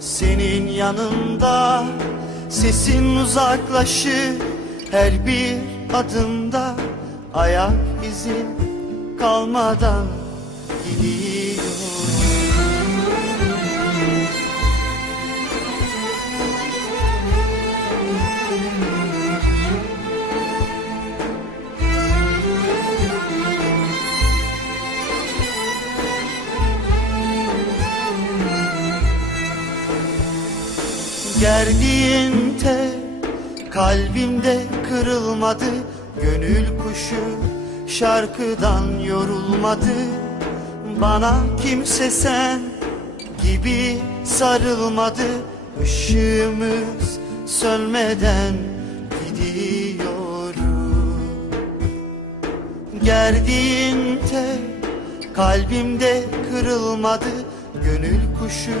senin yanında sesin uzaklaşı her bir adımda Ayak izin kalmadan gidiyor Gerdiğinde kalbimde kırılmadı Gönül kuşu şarkıdan yorulmadı Bana kimse sen gibi sarılmadı ışığımız sönmeden gidiyorum Gerdiğinde kalbimde kırılmadı Gönül kuşu